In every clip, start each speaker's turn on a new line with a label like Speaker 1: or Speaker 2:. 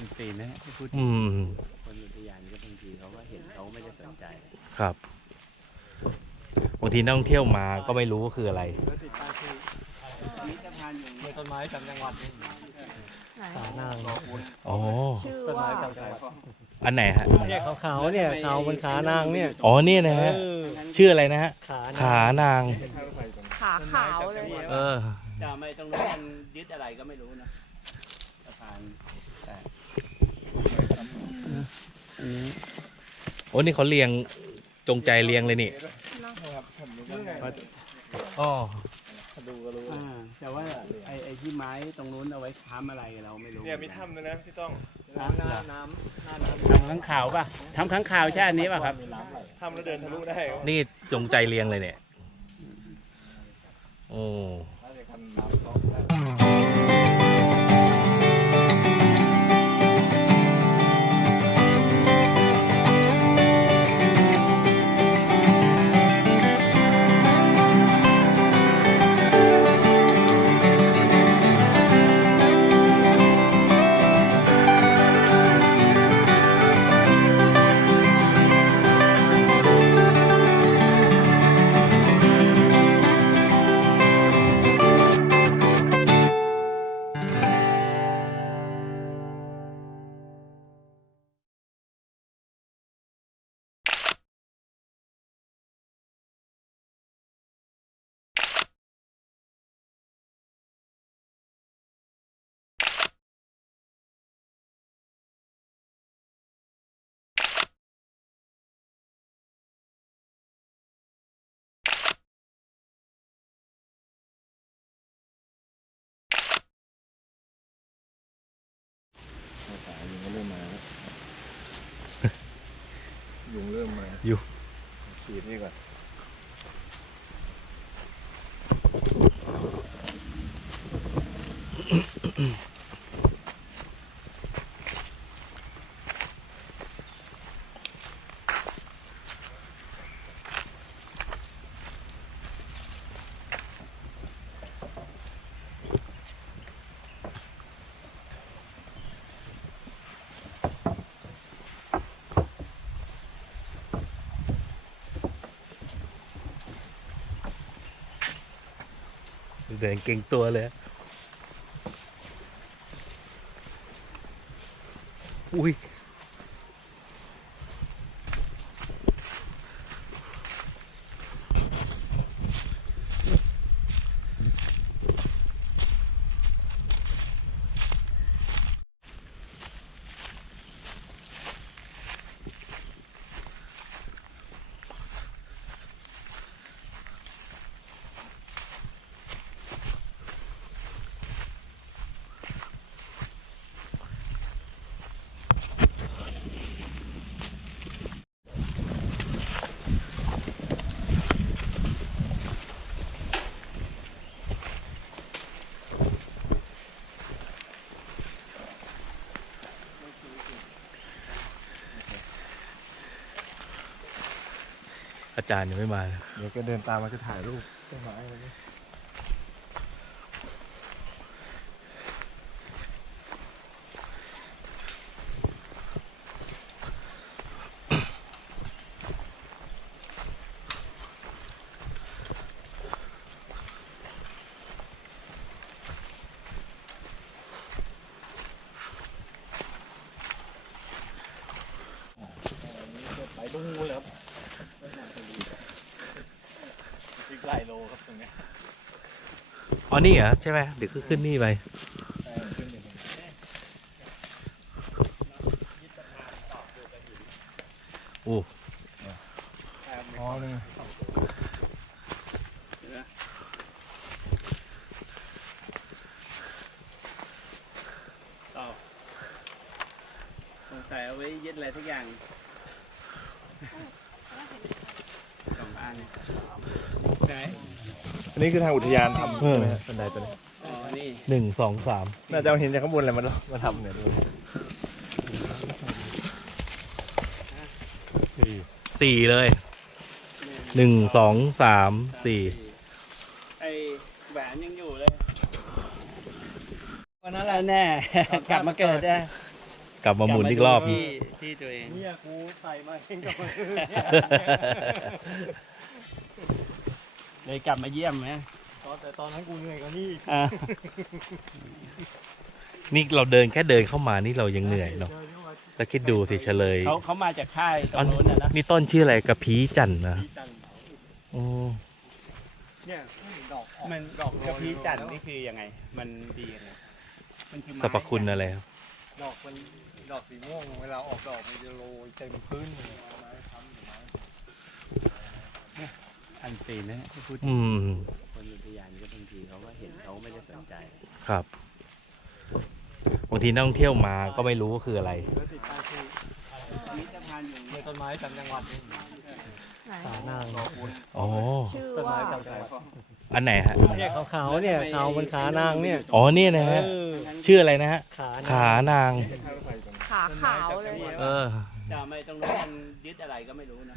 Speaker 1: อันซีนนะฮะที่พูด
Speaker 2: อืม
Speaker 1: คนอุทยานก็บางทีเขาก็เห็นเขาไม่ได้สนใจ
Speaker 2: ครับ บางทีนักท่องเที่ยวมาก็ไม่รู้ว่าคืออะไร
Speaker 1: ก็ติดป้ายชื่อมีสะพานอยู่ในต้นไม้จำจังหวัดนี่
Speaker 3: ผานาง
Speaker 2: อ๋อ
Speaker 3: ชื่อ
Speaker 1: ต้น
Speaker 3: ว่า
Speaker 1: ไม้จำจังหวัด
Speaker 2: อันไหนฮะ
Speaker 3: เนี่ยขาวๆเนี่ยขาวบนขานางเนี่ย
Speaker 2: อ๋อเนี่ยนะฮะ
Speaker 3: เออ
Speaker 2: ชื่ออะไรนะฮะ
Speaker 3: ขา
Speaker 2: ขานาง
Speaker 4: ขาขาวเลย
Speaker 2: เออ
Speaker 1: จะไม่ต้องรู้มันยึดอะไรก็ไม่รู้นะสะพานแต่อันนี้
Speaker 2: โอ้นี่เขาเรียงจงใจเรียงเลยนี่อ๋อ
Speaker 1: อ่าแต่ว่าไอ้ไอ้ที่ไม้ตรงนู้นเอาไว้ค้ำอะไรเราไม่รู้
Speaker 5: เนี่ยมีถ้ำด้วยนะพี่ต้อง
Speaker 1: น้ำน้ำน้ำทำข้างข่าวป่ะทำข้างข่าวใช่อันนี้ป่ะครับ
Speaker 5: ถ้ำแล้วเดินทะลุได้
Speaker 2: นี่จงใจเรียงเลยเนี่ยโอ้
Speaker 5: อ
Speaker 2: ยู่
Speaker 5: ขีดนี่ก่อน
Speaker 2: เดินเก่งตัวเลย อุ้ย อาจารย์ยังไม่มา เดี๋
Speaker 5: ยวก็เดินตามมาจะถ่ายรูปต้นไม้อะไรนี่
Speaker 1: ไปดูเลยครับอีกหลายโลครับตรงนี้
Speaker 2: อ๋อ นี่เหรอใช่ไหมเดี๋ยวก็ขึ้นนี่ไป โอ้
Speaker 5: อ๋อนี่
Speaker 1: ต่อสงสัยเอาไว้ยึดอะไรทุกอย่างสองอันไหน
Speaker 5: อั นนี้คือทางอุทยานทำ
Speaker 2: เออ
Speaker 5: ใช่ไหมฮะบันไดตัวนี้
Speaker 1: อ๋อนี่
Speaker 2: หนึ่งสองสาม
Speaker 5: น่าจะเอาเห็นจากข้างบนอะไรมามาทำเนี่ยดู
Speaker 2: สี่เลยหนึ่งสองสามสี่
Speaker 1: ไอแหวนยังอยู่เลย วันนั้นแหละแน่ กลับมาเกิดได้
Speaker 2: กลับมาหมุนอีกรอบ
Speaker 1: ที่ที่ตัวเอง
Speaker 3: เนี่ยกูใส่มาเองกับมือ
Speaker 1: เลยกลับมาเยี่ยมไหม
Speaker 3: ตอนแต่ตอนนั้นกูเหนื่อยกว่านี่อีก
Speaker 1: อ่า
Speaker 2: นี่เราเดินแค่เดินเข้ามานี่เรายังเหนื่อยเนาะแล้วคิดดูสิเฉลย
Speaker 1: เขาเขามาจากค่ายตร
Speaker 2: อ๋อง
Speaker 1: นู้นนะนะ
Speaker 2: นี่ต้นชื่ออะไรกระพีจันทร์นะ
Speaker 3: จันทร์
Speaker 2: อืม
Speaker 3: เนี่ยดอกออก
Speaker 1: มัน
Speaker 3: ดอก
Speaker 1: กระพี้จันทร์นี่คือยังไง มันดียังไงมันคือ
Speaker 2: สรรพคุณอะไรครับ
Speaker 3: ดอกมันดอกสีม่วงเวลาออกดอกมันจะโรยเต็มพื้นเลยไม้ค้ำไม้
Speaker 1: อันซีนนะที่พูด
Speaker 2: อืม
Speaker 1: คนอุทยานก็บางทีเขาก็เห็นเขาไม่ได้สนใจ
Speaker 2: ครับบางทีนักท่องเที่ยวมาก็ไม่รู้ว่าคืออะไร
Speaker 3: แล้วติดป้ายชื่อ
Speaker 1: มิตรพันธ์อย่าง
Speaker 3: ในต้นไม้จำจังหวัดนี่
Speaker 4: ไหน
Speaker 3: สานาง
Speaker 2: อ๋อ
Speaker 4: ชื่อ
Speaker 3: ต้น
Speaker 4: ว่า
Speaker 3: ไม้จำจังหวัด
Speaker 2: อันไหนฮะ
Speaker 3: เนี่ยขาวๆเนี่ยขาวมันขานางเนี่ย
Speaker 2: อ๋อเนี่ยนะฮะ
Speaker 3: เออ
Speaker 2: ชื่ออะไรนะฮะ
Speaker 3: ขา
Speaker 2: ขานาง
Speaker 4: ขาขาวเลย
Speaker 2: เออ
Speaker 1: จะไม่ตรงนู้นมันยึดอะไรก็ไม่รู้นะ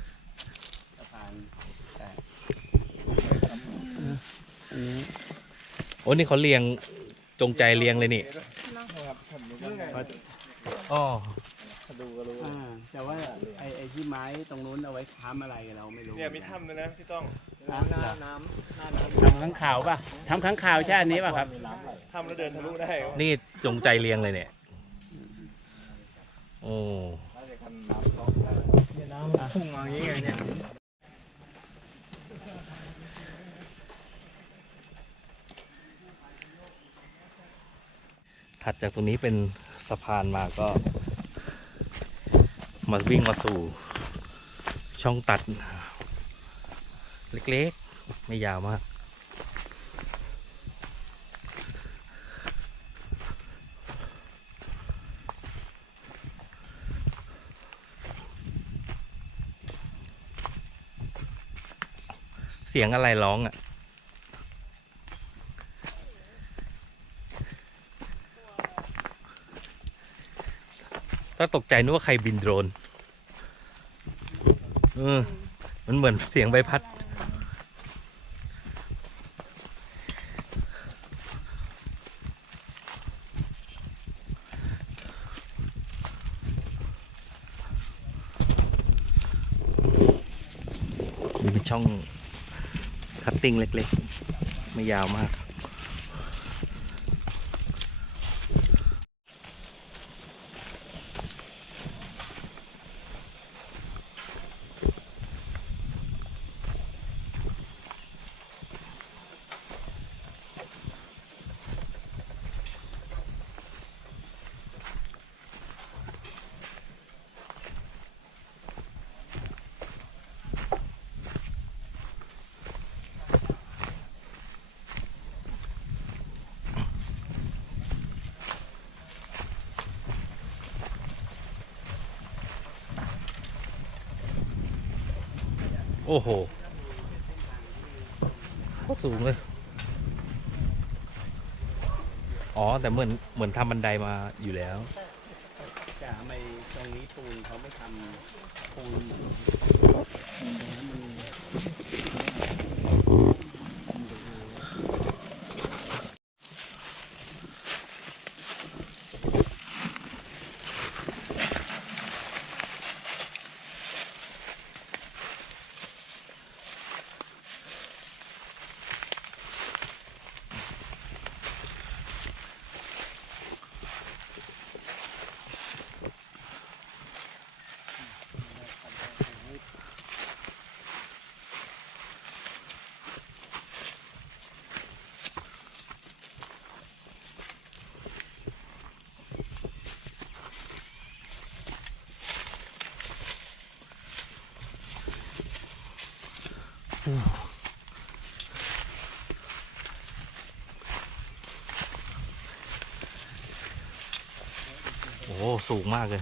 Speaker 1: สะพานแต่
Speaker 2: โอ้นี่เขาเรียงจงใจเรียงเลยนี่อ๋อ
Speaker 5: ดูก็รู้
Speaker 1: อ่าแต่ว่าไอ้ไอ้ที่ไม้ตรงนู้นเอาไว้ค้ำอะไรเราไม่รู้
Speaker 5: เนี่ยมีถ้ำด้วยนะพี่ต้อง
Speaker 3: น้ำน้ำน้ำน้ำน้
Speaker 1: ทำข้างข่าวป่ะทำข้างข่าวใช่อันนี้ป่ะครับ
Speaker 5: ถ้ำแล้วเดินทะลุได้
Speaker 2: นี่จงใจเรียงเลยเนี่ยโอ้ำ
Speaker 3: เนี่ยน้ำมันพุ่งมาอย่างนี้ไงเนี่ย
Speaker 2: ถัดจากตรงนี้เป็นสะพานมาก็ มาวิ่งมาสู่ช่องตัด เล็กๆ ไม่ยาวมาก เสียงอะไรร้องอะ ถ้าตกใจนึกว่าใครบินโดรนเออมันเหมือนเสียงใบพัด นี่เป็นช่องคัตติ้งเล็กๆ ไม่ยาวมาก โอ้โหโคตรสูงเลย อ๋อ แต่เหมือนเหมือนทำบันไดมาอยู่แล้ว
Speaker 1: จะทำไมตรงนี้ปูนเขาไม่ทำปูน
Speaker 2: สูงมากเลย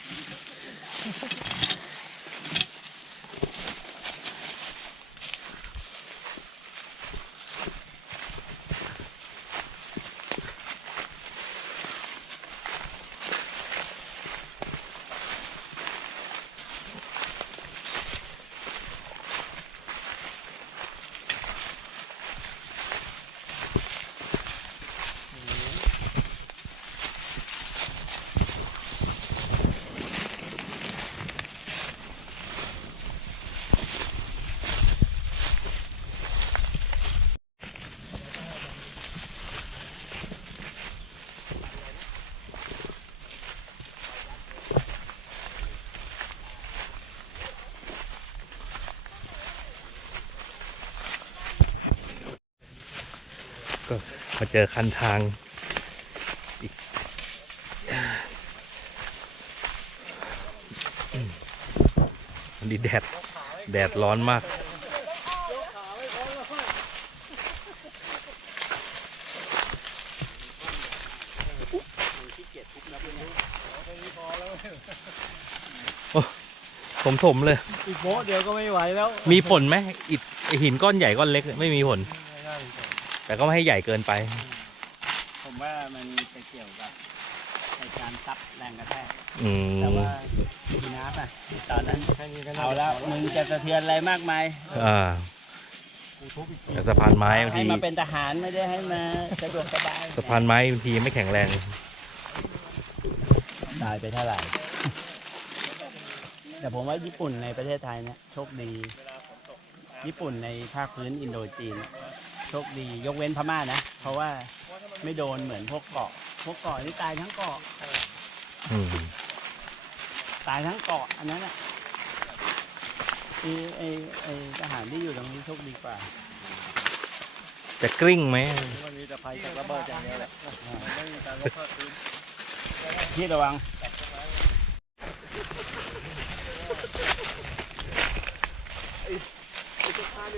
Speaker 2: มาเจอคันทางอีกอืมวันนี้แดด แดดร้อนมากผมถมๆเลย
Speaker 3: อีกโมเดียวก็ไม่ไหวแล้ว
Speaker 2: มีผลไหมอิฐไอ้หินก้อนใหญ่ก้อนเล็กไม่มีผล แต่ก็ไม่ให้ใหญ่เกินไป
Speaker 1: ผมว่ามันไปเกี่ยวกับในการซับแรงกระแทก
Speaker 2: อืม
Speaker 1: แต่ว่าพีนับอะตอนนั้นเอาแล้วมึงจะสะเทือนอะไรมากมาย
Speaker 2: อ่าแต่สะพานไม้บาง
Speaker 1: ให้
Speaker 2: ที
Speaker 1: มาเป็นทหารไม่ได้ให้มาสะดวกสบาย
Speaker 2: สะพานไม้บางทีไม่แข็งแรง
Speaker 1: ตายไปเท่าไหร่ แต่ผมว่าญี่ปุ่นในประเทศไทยเนี่ยโชคดี ญี่ปุ่นในภาคพื้นอินโดจีน โชคดียกเว้นพม่านะ เพราะว่าไม่โดนเหมือนพวกเกาะ พวกเกาะนี่ตายทั้งเกาะ
Speaker 2: อืม
Speaker 1: ตายทั้งเกาะอันนั้นอะไอ้ไอ้ไอ้ทหารที่อยู่ตรงนี้โชคดีกว่า
Speaker 2: จะกลิ้งไหม
Speaker 3: มันมีแต่ภัยจากระเบิดอย่างเดียวแหละไม่มีการลบภาคพื้น
Speaker 1: ที่ระวัง
Speaker 5: สะพาน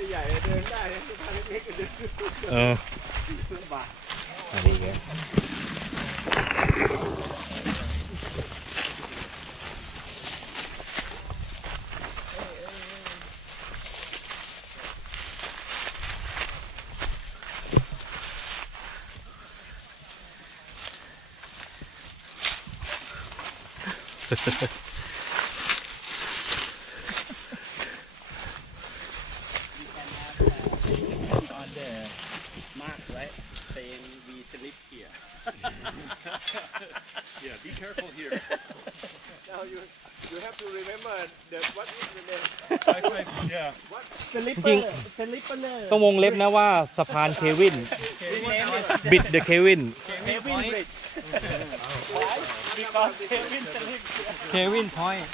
Speaker 5: ใหญ่เดินได้สะพานเล็กๆเดิน
Speaker 2: เออ
Speaker 5: ลำบาก
Speaker 2: อันนี้ไง
Speaker 1: ตอนเดมากไว้เตงวีสลิปเกีย
Speaker 5: Yeah, be careful here. Now you you have to remember that what is the name? Yeah.
Speaker 1: สลิปเป
Speaker 2: จริ
Speaker 1: องร์สลิปเปอร์เนอร์
Speaker 2: ต้องวงเล็บนะว่าสะพานเควิน บิดเดอะเควิน
Speaker 1: เควินบริดจ์ because เควินสลิป
Speaker 3: เควินพอยต์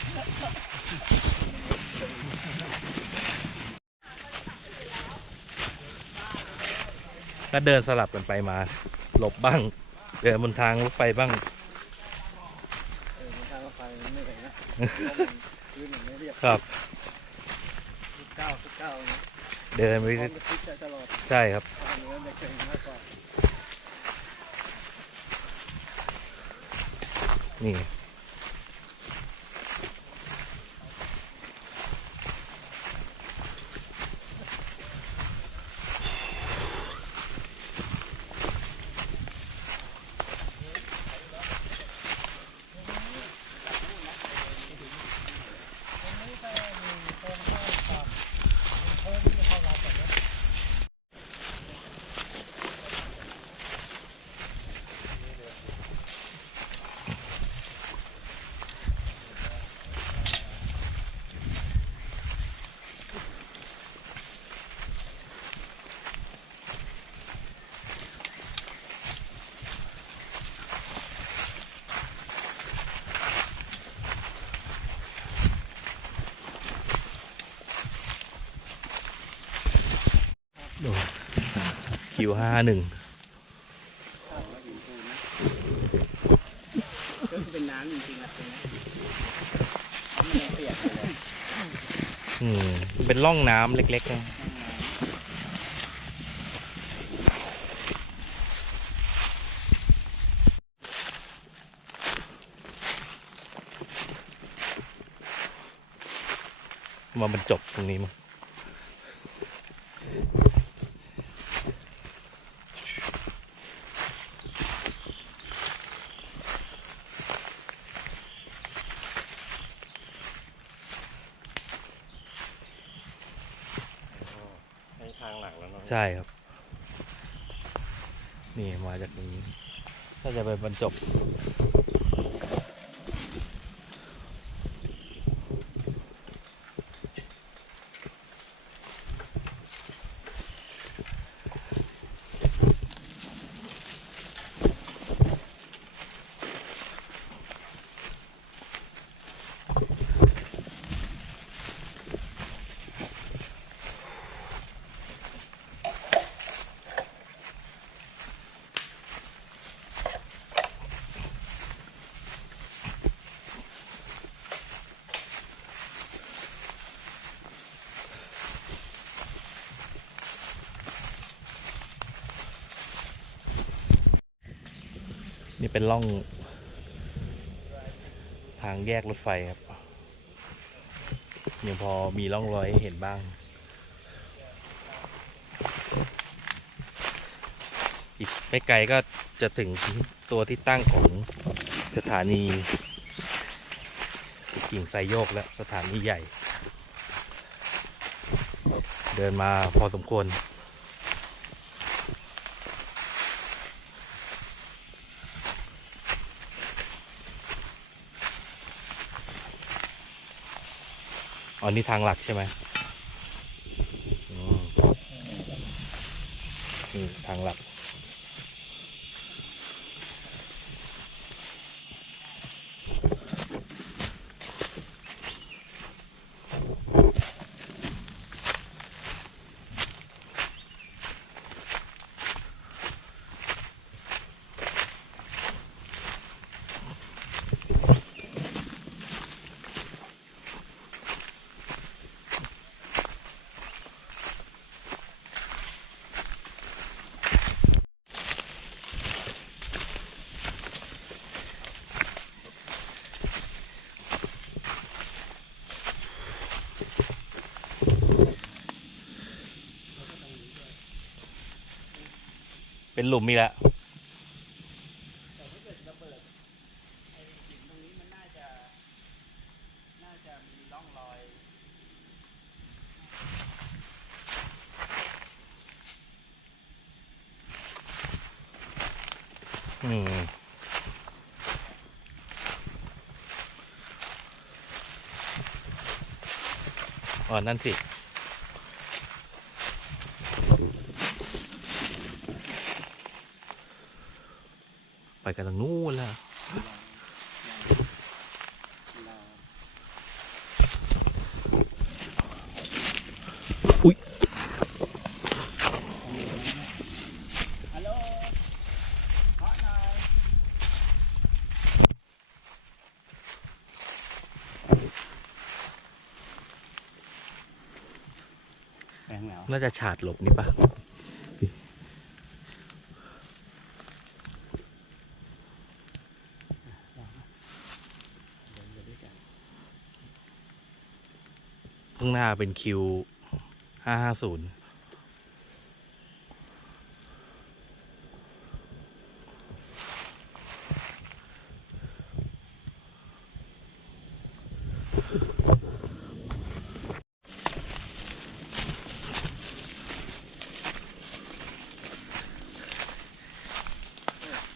Speaker 2: ก็เดินสลับกันไปมา หลบบ้าง เดินบนทางรถไฟบ้าง
Speaker 3: ทางรถไฟมันไม่เหนื่อยนะ
Speaker 2: ครับ
Speaker 3: เก้าวทุกเก้าวนะ
Speaker 2: เดินไป
Speaker 3: พร้อมจะพลิกได้ตลอด
Speaker 2: ใช่ครับ
Speaker 3: ทาเหนือจะเก่งมากกว่า
Speaker 2: นี่ คิวห้าหนึ่ง
Speaker 1: เป็นน้ำจริงๆนะเป็นเอ
Speaker 2: เป็นร่องน้ำเล็กๆนะว่าบรรจบตรงนี้มั้
Speaker 3: ใช่
Speaker 2: ครับ นี่มาจากนี้ ถ้าจะไปบรรจบ นี่เป็นร่อง ทางแยกรถไฟครับยังพอมีร่องรอยให้เห็นบ้าง อีกไม่ไกลก็จะถึงตัวที่ตั้งของสถานีกิ่งไซโยกแล้วสถานีใหญ่ เดินมาพอสมควร อ๋อนี่ทางหลักใช่ไหมอืมนี่ทางหลัก เป็นหลุมอีกแล้ว
Speaker 1: แต่ถ้าเกิดระเบิดไอ้หินตรงนี้มันน่าจะน่าจะมีร่องรอย
Speaker 2: อืมอ๋อนั่นสิ กันทางนู้นแล้วอุ้ย
Speaker 1: น่า
Speaker 2: จะฉาดหลบนี่ปะ
Speaker 1: เดินไปด้วยกัน
Speaker 2: ข้างหน้า เป็นคิวห้าห้าศูนย์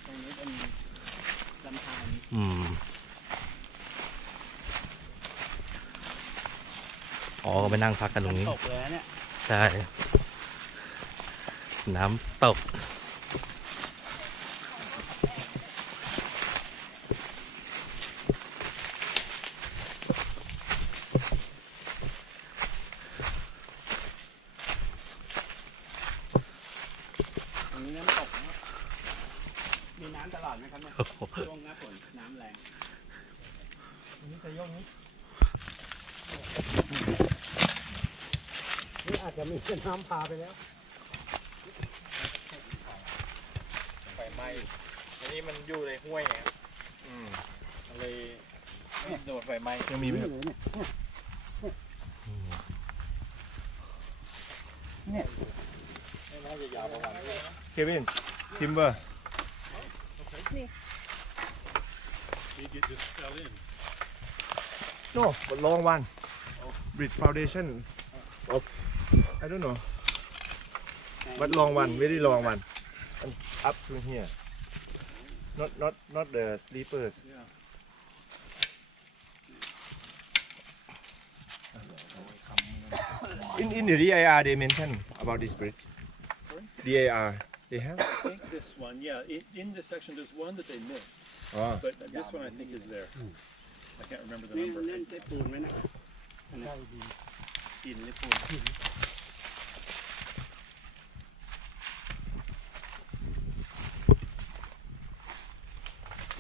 Speaker 1: ตรงนี้เป็นลำธาร
Speaker 2: อืม อ๋อ ก็ไปนั่งพักกันตรงนี้
Speaker 1: ตกเลยนะเนี่ย
Speaker 2: ใช่ น้ำตก
Speaker 1: ตรงนี้น้ำตกนะครับมีน้ำตลอดไหมครับเนี่ยช่วงหน้าฝนน้ำแรง
Speaker 3: นี่จะย่องนี้นี่อาจจะมีน้ำพาไปแล้วไฟไหม้อันนี้มันอยู่ในห้วยไงครับอืมมันเลยไม่โดนไฟไหม้
Speaker 2: ยังมีไหมครับ
Speaker 1: เลยเนี่ย
Speaker 2: อืม
Speaker 3: น่าจะยาวประมาณนี้
Speaker 5: Kevin timber no but long one bridge foundation I don't know but long one very long one and up to here not not not the sleepers in in the DIR they mention about this bridge DIR they have
Speaker 6: I think this one, yeah, in, in this section, there's one that they missed,
Speaker 5: oh
Speaker 6: but this one I think is there. I can't remember the
Speaker 1: นี่
Speaker 6: number.
Speaker 1: นั่นใช้ปูนไหมนะอันนั้นหินหรือปูน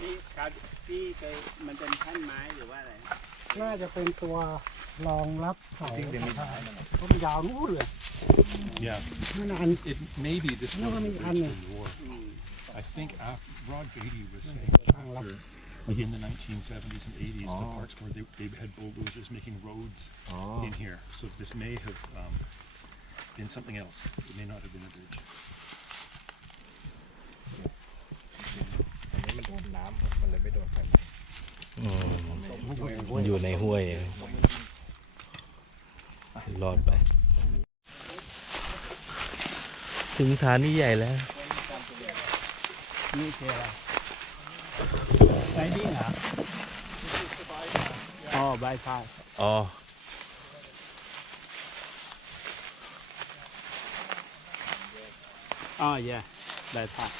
Speaker 1: นี่ครับที่ไปมันเป็นแท่นไม้หรือว่าอะไร
Speaker 7: น่าจะเป็นตัวรองรับเสา
Speaker 5: think they missed
Speaker 7: เพราะมันยาวนู่นเลย
Speaker 6: Yeah.
Speaker 7: นั่นนะอัน
Speaker 6: It may be this
Speaker 7: No, I
Speaker 6: one
Speaker 7: mean,
Speaker 6: bridge
Speaker 7: I mean-
Speaker 6: from War.
Speaker 1: อืม
Speaker 6: I think after, Rod Beatty was saying after, like in the nineteen seventies and eighties, the
Speaker 5: Oh.
Speaker 6: parts where they, they had bulldozers making roads
Speaker 5: oh
Speaker 6: in here. So this may have, um, been something else. It may not have been a bridge.
Speaker 3: อันนี้มันโดนน้ำมันเลยไม่โดนไฟไหม้
Speaker 2: อืมอยู่ในห้วย รอดไป ถึงฐานีใหญ่แล้ว
Speaker 1: นี่คืออะไรไซดิ้งเหรออ๋อบายพาส
Speaker 2: อ๋อ
Speaker 1: อ๋อ yeah บายพาส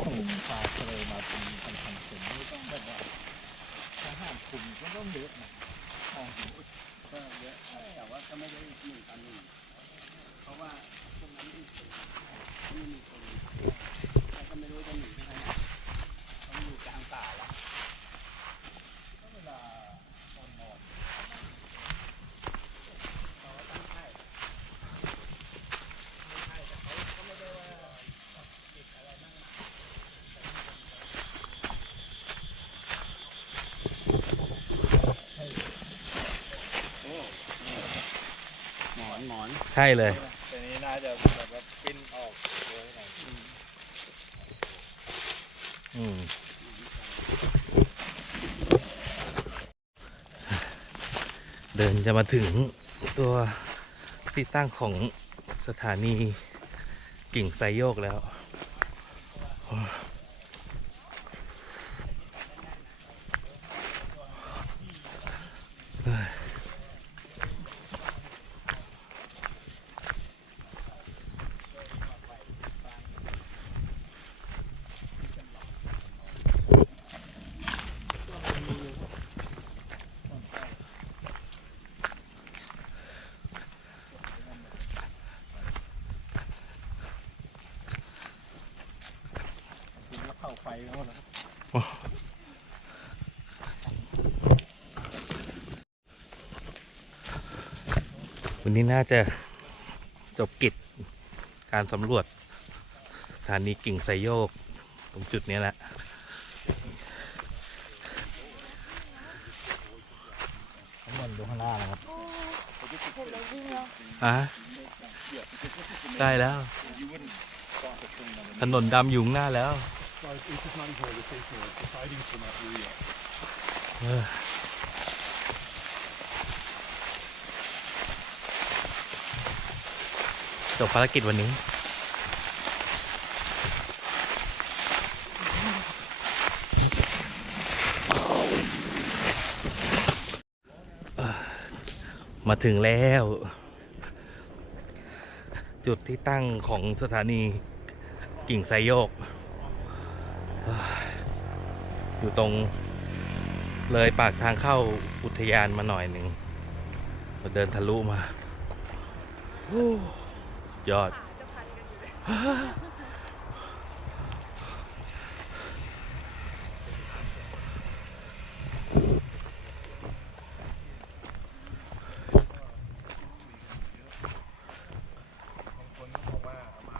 Speaker 3: คุมปลาทะเลมาเป็นพันพันๆคนนี่ต้องแบบว่าทหารคุมก็ต้องเยอะนะ
Speaker 1: ก็เยอะแต่ว่าก็ไม่ได้หนึ่งต่อหนึ่งเพราะว่าพวกนั้นไม่มีคนไม่มีคนแล้วก็ไม่รู้จะหนีไปทางไหนเขาอยู่กลางป่าแล้ว หมอนหมอน
Speaker 2: ใช่เลย
Speaker 3: แต่นี้น่าจะแบบว่าปิ้นออกเลยหน่อย
Speaker 2: อืมเดินจะมาถึงตัวที่ตั้งของสถานีกิ่งไซโยกแล้ว
Speaker 3: แล้วเข้าไฟแล้วนะ
Speaker 2: วันนี้น่าจะจบกิจการสำรวจสถานีกิ่งไซโยก ตรงจุดนี้แหละ
Speaker 3: ข้างบนดูข้างหน้านะครับ
Speaker 2: อะได้แล้ว ถนนดำอยู่ข้างหน้าแล้ว
Speaker 6: sidings are not here yet.
Speaker 2: เออจบภารกิจวันนี้มาถึงแล้ว จุดที่ตั้งของสถานีกิ่งไซโยก อยู่ตรงเลยปากทางเข้าอุทยานมาหน่อยหนึ่งเดินทะลุมา โอ้สุดยอด
Speaker 5: คนก็บอกว่าเอามา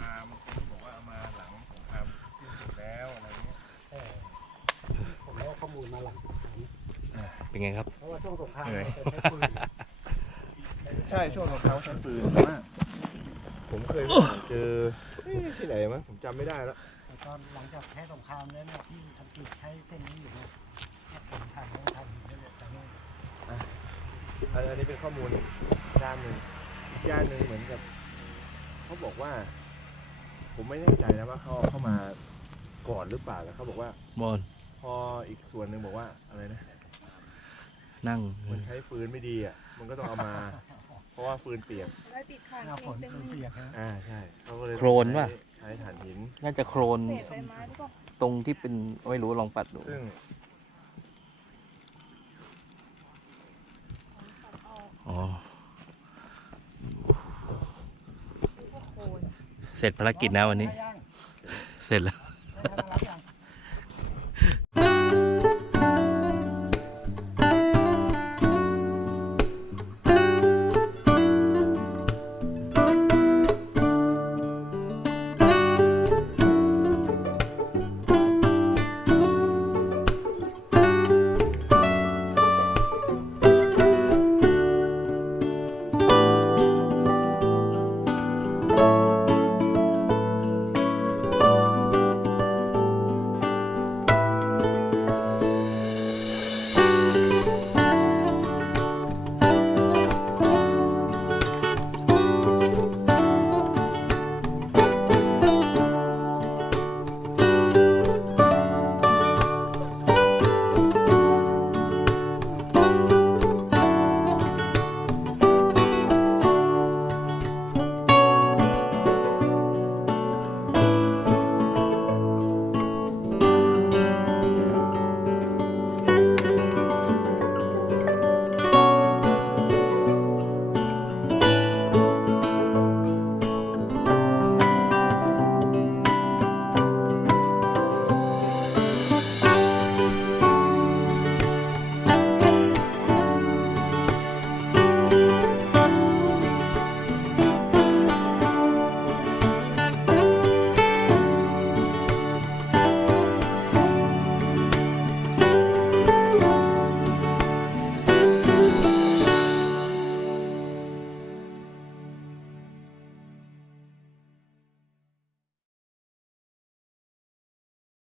Speaker 5: อามันคง
Speaker 2: เป็นไงครับ
Speaker 7: เพราะว่าช่วงสงคราม
Speaker 5: เหนื่อย
Speaker 7: จะใช้ปืน
Speaker 5: ใช่ช่วงของเขาใช้ปืนมากผมเคยไปเจอเอ๊ะที่ไหนมั้งผมจำไม่ได้แล้ว
Speaker 7: แต่ตอนหลังจากแพ้สงครามแล้วเนี่ยที่อังกฤษใช้เส้นนี้อยู่เนี่ยผมทำต้องทำนี่แหละแต่ว่า
Speaker 5: อันอันนี้เป็นข้อมูลด้านหนึ่งอีกด้านหนึ่งเหมือนกับเขาบอกว่า ผมไม่แน่ใจนะว่าเขาเอาเข้ามาก่อนหรือเปล่าแต่เขาบอกว่า
Speaker 2: มอน
Speaker 5: พออีกส่วนหนึ่งบอกว่าอะไรนะ
Speaker 2: นั่ง
Speaker 5: มันใช้ฟืนไม่ดีอะ มันก็ต้องเอามา เพราะว่าฟืนเปียก
Speaker 4: แล้วติดขัน
Speaker 7: หน้าฝน
Speaker 4: เป็น
Speaker 7: คือเปียกนะ
Speaker 5: อ่าใช่เขาก็เลย
Speaker 2: โครนป่ะ
Speaker 5: ใช้ใช้ถ่านหิน
Speaker 2: น่าจะโครน
Speaker 4: เศษใบไม้หรือเปล่า
Speaker 2: ตรงที่เป็นไม่รู้ลองปัดดู
Speaker 5: ซึ่ง
Speaker 2: อ๋อ
Speaker 4: พวกโคน
Speaker 2: เสร็จภารกิจนะวันนี้
Speaker 7: ได้ยัง
Speaker 2: เสร็จแล้ว
Speaker 7: ได้ทำอะไรยัง